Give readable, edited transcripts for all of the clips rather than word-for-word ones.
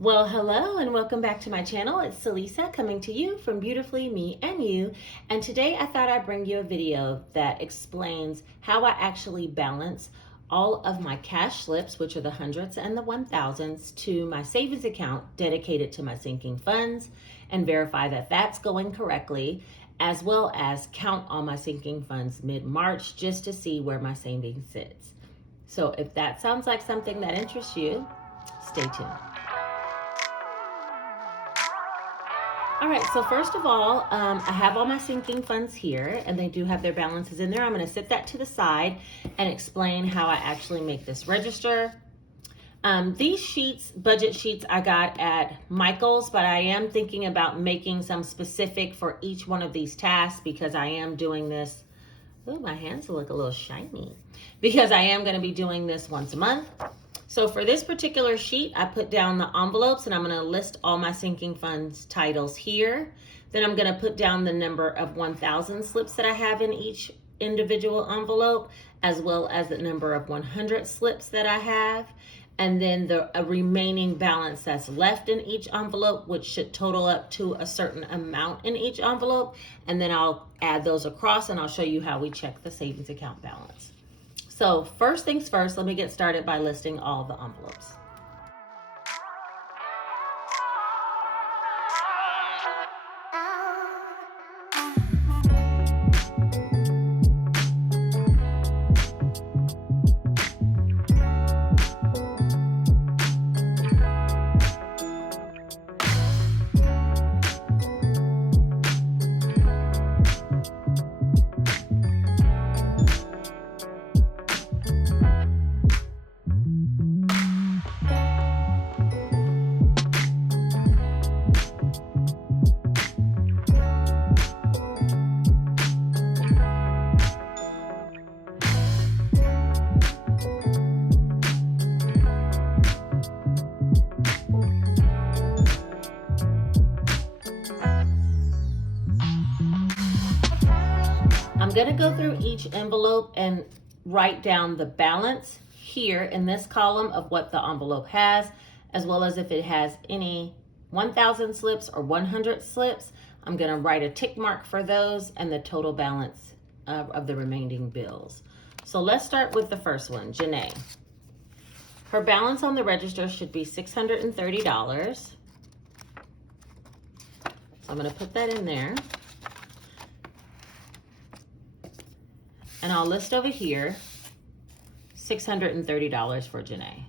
Well, hello and welcome back to my channel. It's Celisa coming to you from Beautifully Me and You. And today I thought I'd bring you a video that explains how I actually balance all of my cash slips, which are the hundreds and the 1000s, to my savings account dedicated to my sinking funds and verify that that's going correctly, as well as count all my sinking funds mid-March just to see where my savings sits. So if that sounds like something that interests you, stay tuned. All right, so first of all, I have all my sinking funds here and they do have their balances in there. I'm gonna set that to the side and explain how I actually make this register. These sheets, budget sheets, I got at Michael's, but I am thinking about making some specific for each one of these tasks because I am doing this. Oh, my hands look a little shiny because I am gonna be doing this once a month. So for this particular sheet, I put down the envelopes and I'm gonna list all my sinking funds titles here. Then I'm gonna put down the number of 1000 slips that I have in each individual envelope, as well as the number of 100 slips that I have. And then the remaining balance that's left in each envelope, which should total up to a certain amount in each envelope. And then I'll add those across and I'll show you how we check the savings account balance. So first things first, let me get started by listing all the envelopes. I'm gonna go through each envelope and write down the balance here in this column of what the envelope has, as well as if it has any 1000 slips or 100 slips. I'm gonna write a tick mark for those and the total balance of the remaining bills. So let's start with the first one, Janae. Her balance on the register should be $630. So I'm gonna put that in there. And I'll list over here $630 for Janae.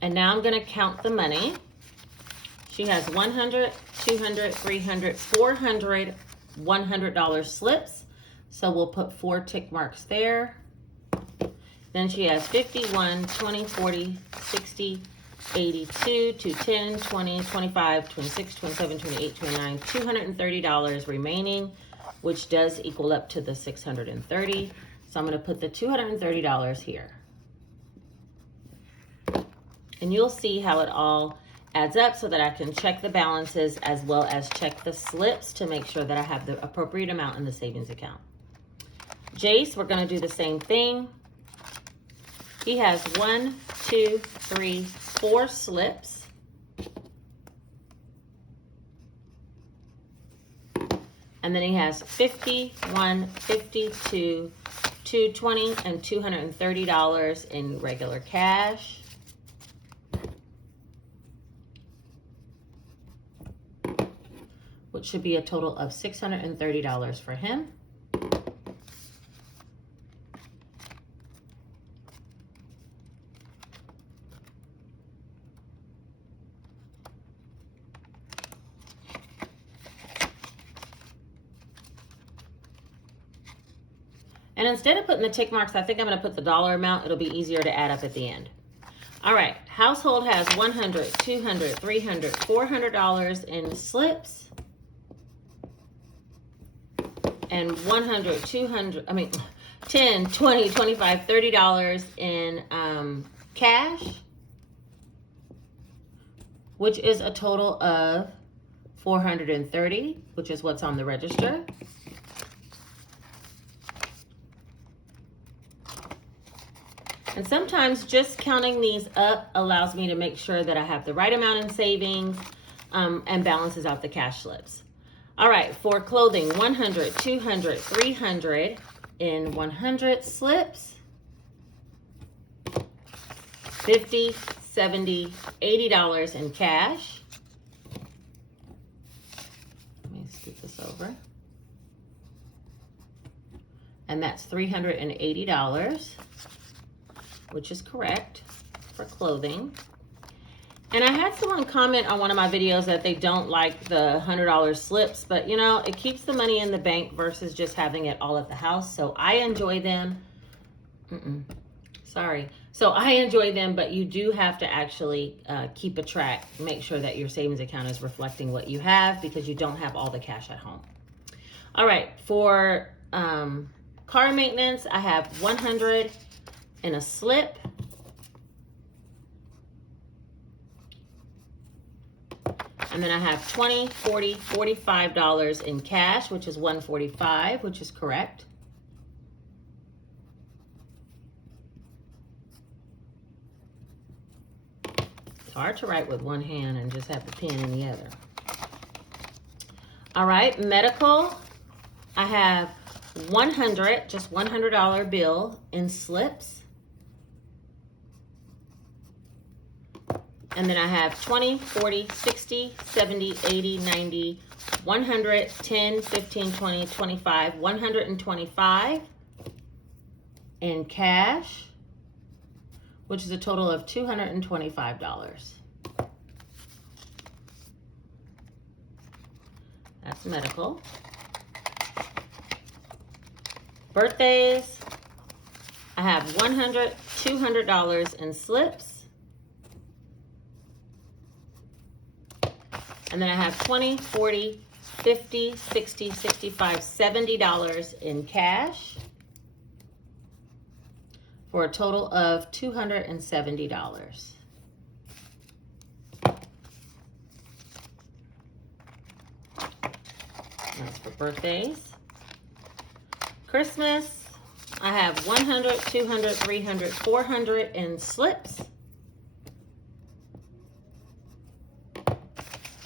And now I'm gonna count the money. She has 100, 200, 300, 400 $100 slips. So we'll put 4 tick marks there. Then she has 51, 20, 40, 60, 82, 210, 20, 25, 26, 27, 28, 29, $230 remaining, which does equal up to the 630. So I'm going to put the $230 here. And you'll see how it all adds up so that I can check the balances as well as check the slips to make sure that I have the appropriate amount in the savings account. Jace, we're going to do the same thing. He has 1, 2, 3, 4 slips. And then he has 51, 52, 220, and $230 in regular cash. Which should be a total of $630 for him. And instead of putting the tick marks, I think I'm going to put the dollar amount. It'll be easier to add up at the end. All right, household has 100, 200, 300, $400 in slips. And 100, 200, 10, 20, 25, $30 in cash, which is a total of 430, which is what's on the register. And sometimes just counting these up allows me to make sure that I have the right amount in savings and balances out the cash slips. All right, for clothing, 100, 200, 300 in 100 slips, 50, 70, $80 in cash. Let me scoot this over. And that's $380, which is correct for clothing. And I had someone comment on one of my videos that they don't like the $100 slips, but you know, it keeps the money in the bank versus just having it all at the house. So I enjoy them. So I enjoy them, but you do have to actually keep a track, make sure that your savings account is reflecting what you have because you don't have all the cash at home. All right, for car maintenance, I have 100 in a slip. And then I have 20, 40, $45 in cash, which is $145, which is correct. It's hard to write with one hand and just have the pen in the other. All right, medical. I have 100, just $100 bill in slips. And then I have 20, 40, 60, 70, 80, 90, 100, 10, 15, 20, 25, 125 in cash, which is a total of $225. That's medical. Birthdays, I have $100, $200 in slips. And then I have 20, 40, 50, 60, 65, $70 in cash for a total of $270. That's for birthdays. Christmas, I have 100, 200, 300, 400 in slips.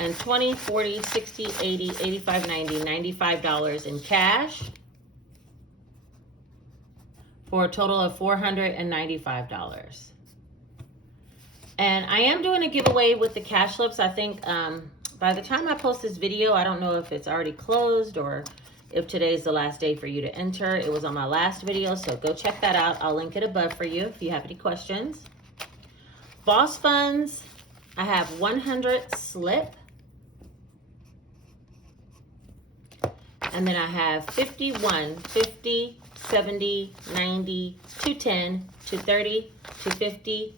And 20, 40, 60, 80, 85, 90, $95 in cash for a total of $495. And I am doing a giveaway with the cash slips. I think by the time I post this video, I don't know if it's already closed or if today's the last day for you to enter. It was on my last video, so go check that out. I'll link it above for you if you have any questions. Boss funds, I have 100 slip. And then I have 51, 50, 70, 90, 210, 230, 250,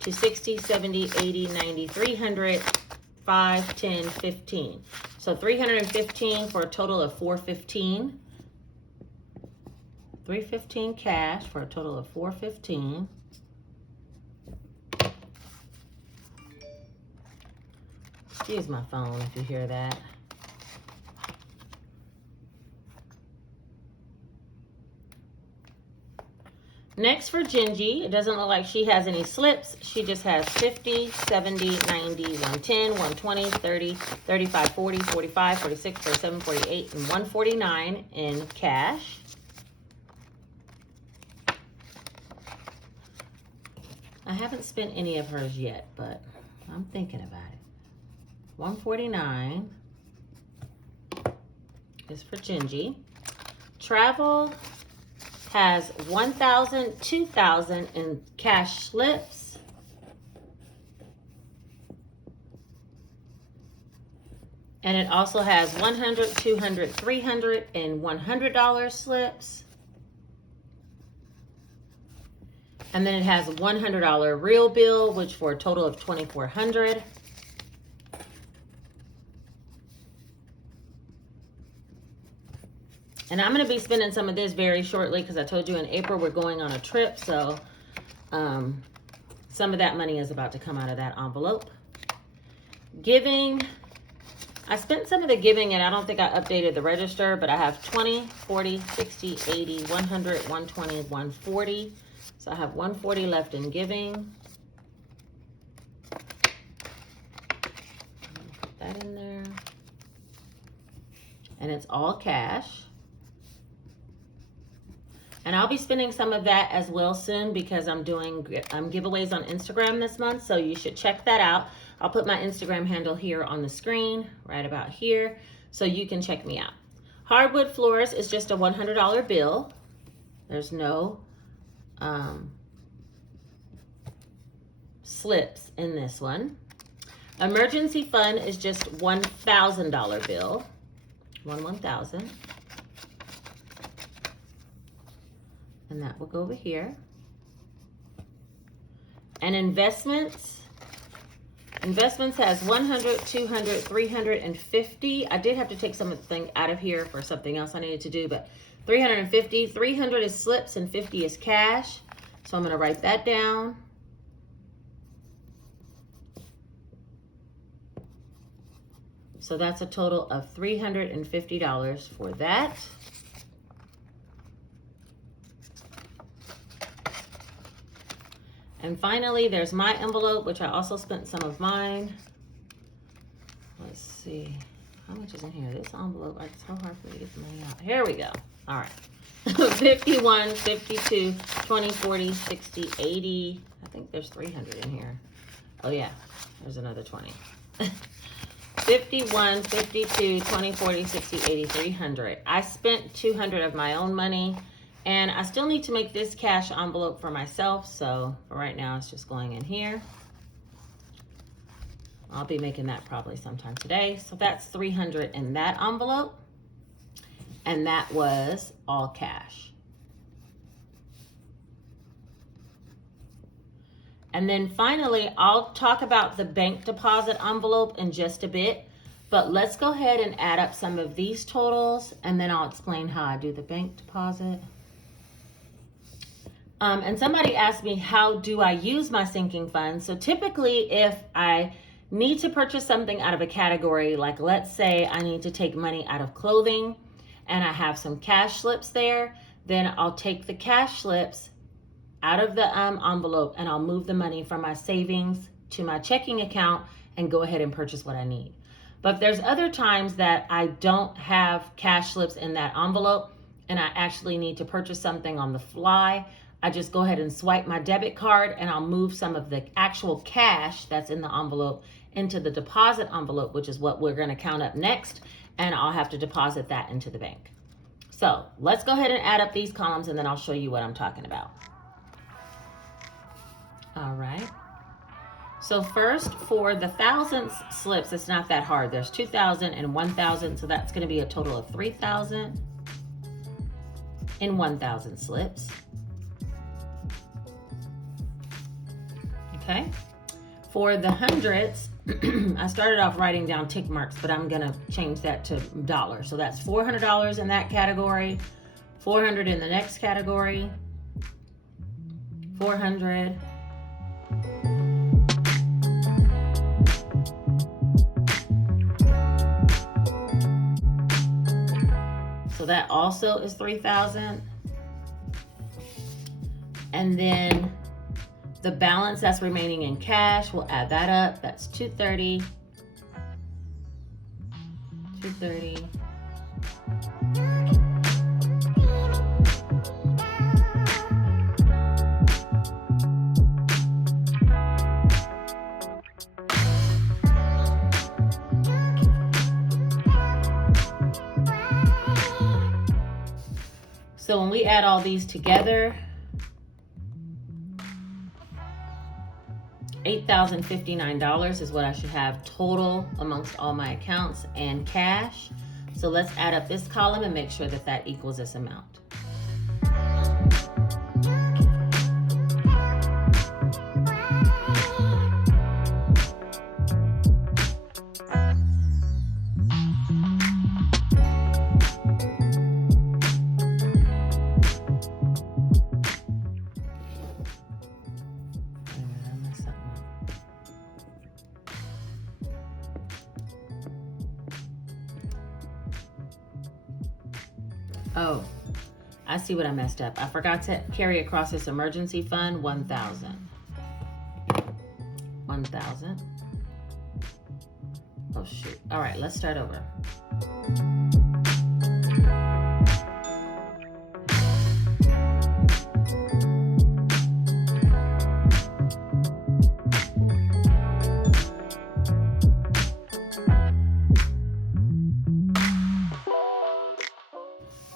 260, 70, 80, 90, 300, 5, 10, 15. So 315 for a total of 415. 315 cash for a total of 415. Excuse my phone if you hear that. Next for Gingy, it doesn't look like she has any slips. She just has 50, 70, 90, 110, 120, 30, 35, 40, 45, 46, 47, 48, and 149 in cash. I haven't spent any of hers yet, but I'm thinking about it. 149 is for Gingy. Travel has 1,000, 2,000 in cash slips. And it also has 100, 200, 300 in $100 slips. And then it has a $100 real bill, which for a total of $2,400. And I'm going to be spending some of this very shortly because I told you in April we're going on a trip. So some of that money is about to come out of that envelope. Giving. I spent some of the giving and I don't think I updated the register, but I have 20, 40, 60, 80, 100, 120, 140 So I have $140 left in giving. Put that in there. And it's all cash. And I'll be spending some of that as well soon because I'm doing giveaways on Instagram this month. So you should check that out. I'll put my Instagram handle here on the screen, right about here, so you can check me out. Hardwood Floors is just a $100 bill. There's no slips in this one. Emergency Fund is just $1,000 bill. $1,000. And that will go over here. And investments has 100, 200, 350. I did have to take something out of here for something else I needed to do, but 350. 300 is slips and 50 is cash. So I'm going to write that down. So that's a total of $350 for that. And finally, there's my envelope, which I also spent some of mine. Let's see. How much is in here? This envelope, it's so hard for me to get the money out. Here we go. All right. 51, 52, 20, 40, 60, 80. I think there's 300 in here. Oh, yeah. There's another 20. 51, 52, 20, 40, 60, 80, 300. I spent 200 of my own money. And I still need to make this cash envelope for myself. So for right now, it's just going in here. I'll be making that probably sometime today. So that's 300 in that envelope. And that was all cash. And then finally, I'll talk about the bank deposit envelope in just a bit. But let's go ahead and add up some of these totals. And then I'll explain how I do the bank deposit. And somebody asked me, how do I use my sinking funds? So typically, if I need to purchase something out of a category, like let's say I need to take money out of clothing and I have some cash slips there, then I'll take the cash slips out of the envelope and I'll move the money from my savings to my checking account and go ahead and purchase what I need. But there's other times that I don't have cash slips in that envelope and I actually need to purchase something on the fly. I just go ahead and swipe my debit card and I'll move some of the actual cash that's in the envelope into the deposit envelope, which is what we're going to count up next. And I'll have to deposit that into the bank. So let's go ahead and add up these columns and then I'll show you what I'm talking about. All right. So first, for the thousandths slips, it's not that hard. There's 2,000 and 1,000. So that's going to be a total of 3,000 in 1,000 slips. Okay, for the hundreds, I started off writing down tick marks, but I'm gonna change that to dollars. So that's $400 in that category, 400 in the next category, 400. So that also is 3,000. And then the balance that's remaining in cash, we'll add that up. That's 230. 230. So when we add all these together, $8,059 is what I should have total amongst all my accounts and cash. So let's add up this column and make sure that that equals this amount. Oh, I see what I messed up. I forgot to carry across this emergency fund, 1,000. 1,000. Oh shoot. All right, let's start over.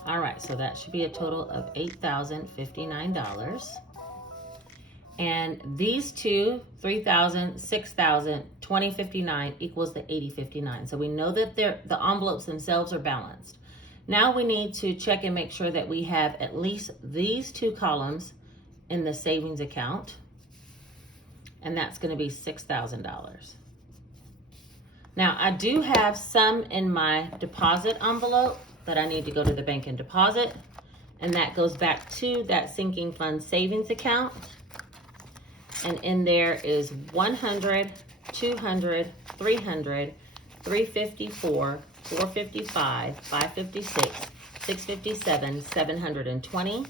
All right, so that should be a total of $8,059. And these two, 3,000, 6,000, 2059 equals the 8059. So we know that the envelopes themselves are balanced. Now we need to check and make sure that we have at least these two columns in the savings account. And that's going to be $6,000. Now I do have some in my deposit envelope that I need to go to the bank and deposit. And that goes back to that sinking fund savings account. And in there is 100, 200, 300, 354, 455, 556, 657, 720.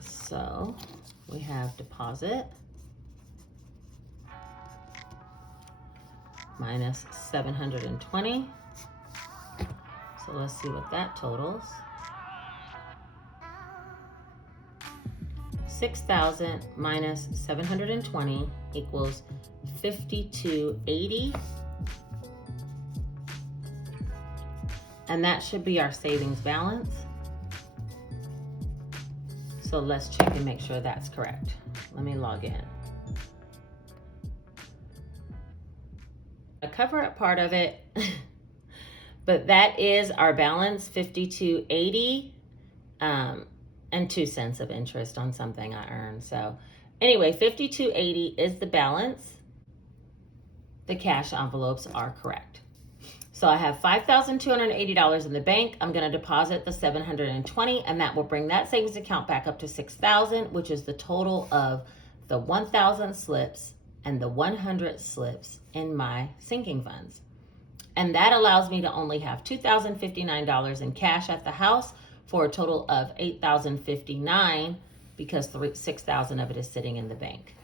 So we have deposit minus 720. So let's see what that totals. 6,000 minus 720 equals 5,280. And that should be our savings balance. So let's check and make sure that's correct. Let me log in. I cover up part of it, but that is our balance, 5,280. And 2 cents of interest on something I earned. So anyway, 5,280 is the balance. The cash envelopes are correct. So I have $5,280 in the bank. I'm going to deposit the 720, and that will bring that savings account back up to 6,000, which is the total of the 1,000 slips and the 100 slips in my sinking funds. And that allows me to only have $2,059 in cash at the house, for a total of $8,059 because 6,000 of it is sitting in the bank.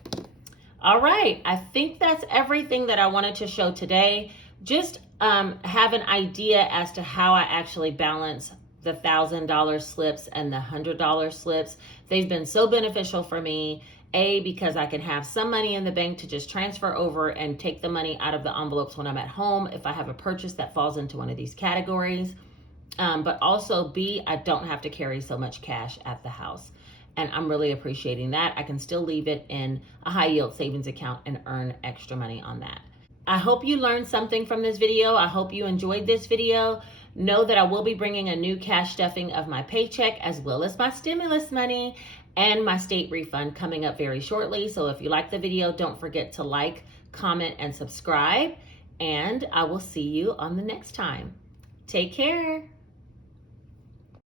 All right, I think that's everything that I wanted to show today. Just have an idea as to how I actually balance the $1,000 slips and the $100 slips. They've been so beneficial for me. A, because I can have some money in the bank to just transfer over and take the money out of the envelopes when I'm at home if I have a purchase that falls into one of these categories. But also B, I don't have to carry so much cash at the house. And I'm really appreciating that. I can still leave it in a high yield savings account and earn extra money on that. I hope you learned something from this video. I hope you enjoyed this video. Know that I will be bringing a new cash stuffing of my paycheck as well as my stimulus money and my state refund coming up very shortly. So if you like the video, don't forget to like, comment, and subscribe. And I will see you on the next time. Take care.